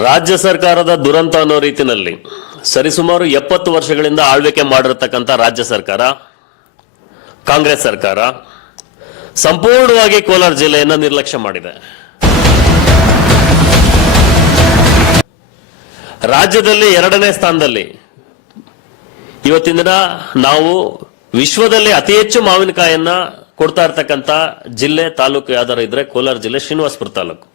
ರಾಜ್ಯ ಸರ್ಕಾರದ ದುರಂತ ಅನ್ನೋ ರೀತಿಯಲ್ಲಿ ಸರಿಸುಮಾರು 70 ವರ್ಷಗಳಿಂದ ಆಳ್ವಿಕೆ ಮಾಡಿರತಕ್ಕಂಥ ರಾಜ್ಯ ಸರ್ಕಾರ, ಕಾಂಗ್ರೆಸ್ ಸರ್ಕಾರ ಸಂಪೂರ್ಣವಾಗಿ ಕೋಲಾರ ಜಿಲ್ಲೆಯನ್ನು ನಿರ್ಲಕ್ಷ್ಯ ಮಾಡಿದೆ. ರಾಜ್ಯದಲ್ಲಿ 2ನೇ ಸ್ಥಾನದಲ್ಲಿ ಇವತ್ತಿನ ದಿನ ನಾವು ವಿಶ್ವದಲ್ಲಿ ಅತಿ ಹೆಚ್ಚು ಮಾವಿನಕಾಯಿಯನ್ನ ಕೊಡ್ತಾ ಇರ್ತಕ್ಕಂಥ ಜಿಲ್ಲೆ ತಾಲೂಕು ಯಾವ್ದಾರು ಇದ್ರೆ ಕೋಲಾರ ಜಿಲ್ಲೆ ಶ್ರೀನಿವಾಸಪುರ ತಾಲೂಕು.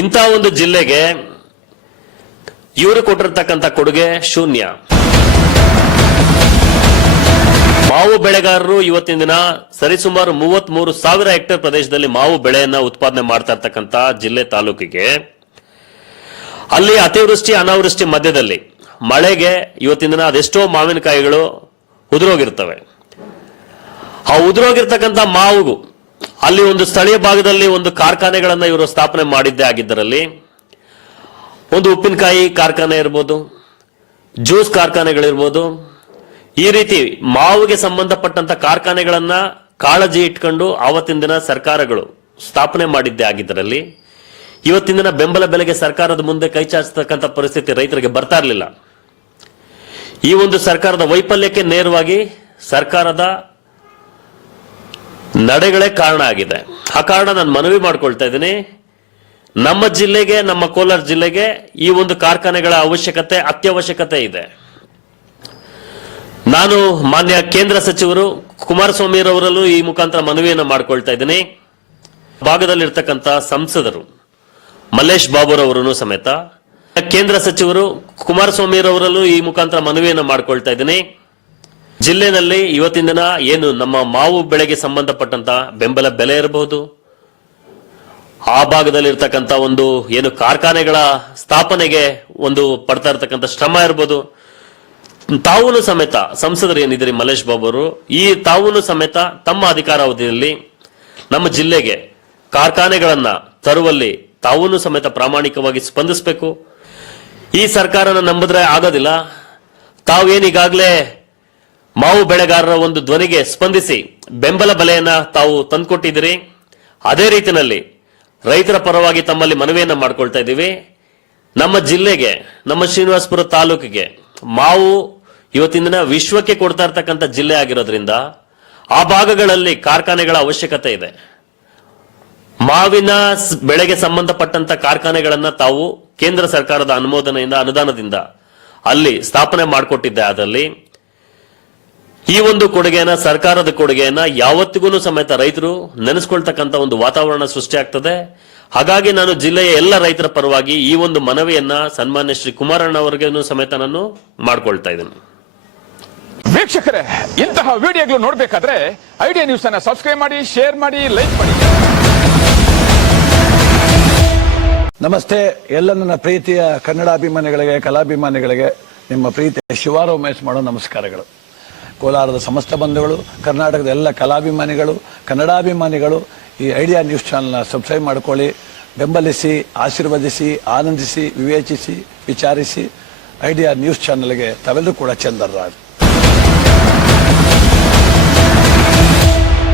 ಇಂಥ ಒಂದು ಜಿಲ್ಲೆಗೆ ಇವರು ಕೊಟ್ಟಿರ್ತಕ್ಕಂಥ ಕೊಡುಗೆ ಶೂನ್ಯ. ಮಾವು ಬೆಳೆಗಾರರು ಇವತ್ತಿನ ದಿನ ಸರಿಸುಮಾರು 33,000 ಹೆಕ್ಟೇರ್ ಪ್ರದೇಶದಲ್ಲಿ ಮಾವು ಬೆಳೆಯನ್ನ ಉತ್ಪಾದನೆ ಮಾಡ್ತಾ ಇರ್ತಕ್ಕಂಥ ಜಿಲ್ಲೆ ತಾಲೂಕಿಗೆ ಅಲ್ಲಿ ಅತಿವೃಷ್ಟಿ ಅನಾವೃಷ್ಟಿ ಮಧ್ಯದಲ್ಲಿ ಮಳೆಗೆ ಇವತ್ತಿನ ದಿನ ಅದೆಷ್ಟೋ ಮಾವಿನಕಾಯಿಗಳು ಉದುರೋಗಿರ್ತವೆ. ಆ ಉದುರೋಗಿರ್ತಕ್ಕಂಥ ಮಾವು ಅಲ್ಲಿ ಒಂದು ಸ್ಥಳೀಯ ಭಾಗದಲ್ಲಿ ಒಂದು ಕಾರ್ಖಾನೆಗಳನ್ನ ಇವರು ಸ್ಥಾಪನೆ ಮಾಡಿದ್ದೇ ಆಗಿದ್ದರಲ್ಲಿ ಒಂದು ಉಪ್ಪಿನಕಾಯಿ ಕಾರ್ಖಾನೆ ಇರ್ಬೋದು, ಜ್ಯೂಸ್ ಕಾರ್ಖಾನೆಗಳಿರ್ಬೋದು, ಈ ರೀತಿ ಮಾವಿಗೆ ಸಂಬಂಧಪಟ್ಟಂತ ಕಾರ್ಖಾನೆಗಳನ್ನ ಕಾಳಜಿ ಇಟ್ಕೊಂಡು ಆವತ್ತಿನ ದಿನ ಸರ್ಕಾರಗಳು ಸ್ಥಾಪನೆ ಮಾಡಿದ್ದೇ ಆಗಿದ್ದರಲ್ಲಿ ಇವತ್ತಿನ ದಿನ ಬೆಂಬಲ ಬೆಲೆಗೆ ಸರ್ಕಾರದ ಮುಂದೆ ಕೈ ಚಾಚತಕ್ಕಂಥ ಪರಿಸ್ಥಿತಿ ರೈತರಿಗೆ ಬರ್ತಾ ಇರಲಿಲ್ಲ. ಈ ಒಂದು ಸರ್ಕಾರದ ವೈಫಲ್ಯಕ್ಕೆ ನೇರವಾಗಿ ಸರ್ಕಾರದ ನಡೆಗಳೇ ಕಾರಣ ಆಗಿದೆ. ಆ ಕಾರಣ ನಾನು ಮನವಿ ಮಾಡ್ಕೊಳ್ತಾ ಇದ್ದೀನಿ, ನಮ್ಮ ಜಿಲ್ಲೆಗೆ, ನಮ್ಮ ಕೋಲಾರ ಜಿಲ್ಲೆಗೆ ಈ ಒಂದು ಕಾರ್ಖಾನೆಗಳ ಅವಶ್ಯಕತೆ ಅತ್ಯವಶ್ಯಕತೆ ಇದೆ. ನಾನು ಮಾನ್ಯ ಕೇಂದ್ರ ಸಚಿವರು ಕುಮಾರಸ್ವಾಮಿರವರಲ್ಲೂ ಈ ಮುಖಾಂತರ ಮನವಿಯನ್ನು ಮಾಡ್ಕೊಳ್ತಾ ಇದ್ದೀನಿ. ಭಾಗದಲ್ಲಿರ್ತಕ್ಕಂಥ ಸಂಸದರು ಮಲ್ಲೇಶ್ ಬಾಬುರವರನ್ನು ಸಮೇತ ಕೇಂದ್ರ ಸಚಿವರು ಕುಮಾರಸ್ವಾಮಿರವರಲ್ಲೂ ಈ ಮುಖಾಂತರ ಮನವಿಯನ್ನು ಮಾಡ್ಕೊಳ್ತಾ ಇದ್ದೀನಿ. ಜಿಲ್ಲೆನಲ್ಲಿ ಇವತ್ತಿನ ದಿನ ಏನು ನಮ್ಮ ಮಾವು ಬೆಳೆಗೆ ಸಂಬಂಧಪಟ್ಟಂತ ಬೆಂಬಲ ಬೆಲೆ ಇರಬಹುದು, ಆ ಭಾಗದಲ್ಲಿ ಇರ್ತಕ್ಕಂಥ ಒಂದು ಏನು ಕಾರ್ಖಾನೆಗಳ ಸ್ಥಾಪನೆಗೆ ಒಂದು ಪಡ್ತಾ ಇರ್ತಕ್ಕಂಥ ಶ್ರಮ ಇರ್ಬೋದು, ತಾವೂನು ಸಮೇತ ಸಂಸದರು ಏನಿದ್ರಿ ಮಲ್ಲೇಶ್ ಬಾಬು ಅವರು, ಈ ತಾವೂನು ಸಮೇತ ತಮ್ಮ ಅಧಿಕಾರಾವಧಿಯಲ್ಲಿ ನಮ್ಮ ಜಿಲ್ಲೆಗೆ ಕಾರ್ಖಾನೆಗಳನ್ನ ತರುವಲ್ಲಿ ತಾವೂನು ಸಮೇತ ಪ್ರಾಮಾಣಿಕವಾಗಿ ಸ್ಪಂದಿಸಬೇಕು. ಈ ಸರ್ಕಾರನ ನಂಬಿದ್ರೆ ಆಗೋದಿಲ್ಲ. ತಾವೇನೀಗಾಗಲೇ ಮಾವು ಬೆಳೆಗಾರರ ಒಂದು ಧ್ವನಿಗೆ ಸ್ಪಂದಿಸಿ ಬೆಂಬಲ ಬೆಲೆಯನ್ನ ತಾವು ತಂದುಕೊಟ್ಟಿದ್ದೀರಿ. ಅದೇ ರೀತಿಯಲ್ಲಿ ರೈತರ ಪರವಾಗಿ ತಮ್ಮಲ್ಲಿ ಮನವಿಯನ್ನ ಮಾಡ್ಕೊಳ್ತಾ ಇದ್ದೀವಿ. ನಮ್ಮ ಜಿಲ್ಲೆಗೆ, ನಮ್ಮ ಶ್ರೀನಿವಾಸಪುರ ತಾಲೂಕಿಗೆ ಮಾವು ಇವತ್ತಿನ ದಿನ ವಿಶ್ವಕ್ಕೆ ಕೊಡ್ತಾ ಇರ್ತಕ್ಕಂಥ ಜಿಲ್ಲೆ ಆಗಿರೋದ್ರಿಂದ ಆ ಭಾಗಗಳಲ್ಲಿ ಕಾರ್ಖಾನೆಗಳ ಅವಶ್ಯಕತೆ ಇದೆ. ಮಾವಿನ ಬೆಳೆಗೆ ಸಂಬಂಧಪಟ್ಟಂತ ಕಾರ್ಖಾನೆಗಳನ್ನ ತಾವು ಕೇಂದ್ರ ಸರ್ಕಾರದ ಅನುಮೋದನೆಯಿಂದ, ಅನುದಾನದಿಂದ ಅಲ್ಲಿ ಸ್ಥಾಪನೆ ಮಾಡಿಕೊಟ್ಟಿದ್ದೆ. ಅದರಲ್ಲಿ ಈ ಒಂದು ಕೊಡುಗೆಯನ್ನ, ಸರ್ಕಾರದ ಕೊಡುಗೆಯನ್ನ ಯಾವತ್ತಿಗೂ ಸಮೇತ ರೈತರು ನೆನೆಸ್ಕೊಳ್ತಕ್ಕಂಥ ಒಂದು ವಾತಾವರಣ ಸೃಷ್ಟಿ ಆಗ್ತದೆ. ಹಾಗಾಗಿ ನಾನು ಜಿಲ್ಲೆಯ ಎಲ್ಲ ರೈತರ ಪರವಾಗಿ ಈ ಒಂದು ಮನವಿಯನ್ನ ಸನ್ಮಾನ್ಯ ಶ್ರೀ ಕುಮಾರಣ್ಣವರಿಗೂ ಸಮೇತ ನಾನು ಮಾಡ್ಕೊಳ್ತಾ ಇದ್ದೀನಿ. ವೀಕ್ಷಕರೇ, ಇಂತಹ ವಿಡಿಯೋಗಳು ನೋಡಬೇಕಾದ್ರೆ ಐಡಿಯಾ ನ್ಯೂಸ್ ಅನ್ನ ಸಬ್ಸ್ಕ್ರೈಬ್ ಮಾಡಿ, ಶೇರ್ ಮಾಡಿ, ಲೈಕ್ ಮಾಡಿ. ನಮಸ್ತೆ ಎಲ್ಲ ನನ್ನ ಪ್ರೀತಿಯ ಕನ್ನಡಾಭಿಮಾನಿಗಳಿಗೆ, ಕಲಾಭಿಮಾನಿಗಳಿಗೆ ನಿಮ್ಮ ಪ್ರೀತಿಯ ಶಿವಾರ ಉಮೇಶ್ ಮಾಡೋ ನಮಸ್ಕಾರಗಳು. ಕೋಲಾರದ ಸಮಸ್ತ ಬಂಧುಗಳು, ಕರ್ನಾಟಕದ ಎಲ್ಲ ಕಲಾಭಿಮಾನಿಗಳು, ಕನ್ನಡಾಭಿಮಾನಿಗಳು ಈ ಐಡಿಯಾ ನ್ಯೂಸ್ ಚಾನಲ್ನ ಸಬ್ಸ್ಕ್ರೈಬ್ ಮಾಡ್ಕೊಳ್ಳಿ, ಬೆಂಬಲಿಸಿ, ಆಶೀರ್ವದಿಸಿ, ಆನಂದಿಸಿ, ವಿವೇಚಿಸಿ, ವಿಚಾರಿಸಿ. ಐಡಿಯಾ ನ್ಯೂಸ್ ಚಾನಲ್ಗೆ ತಾವೆಲ್ಲರೂ ಕೂಡ ಚಂದರ್ರಾಜ್.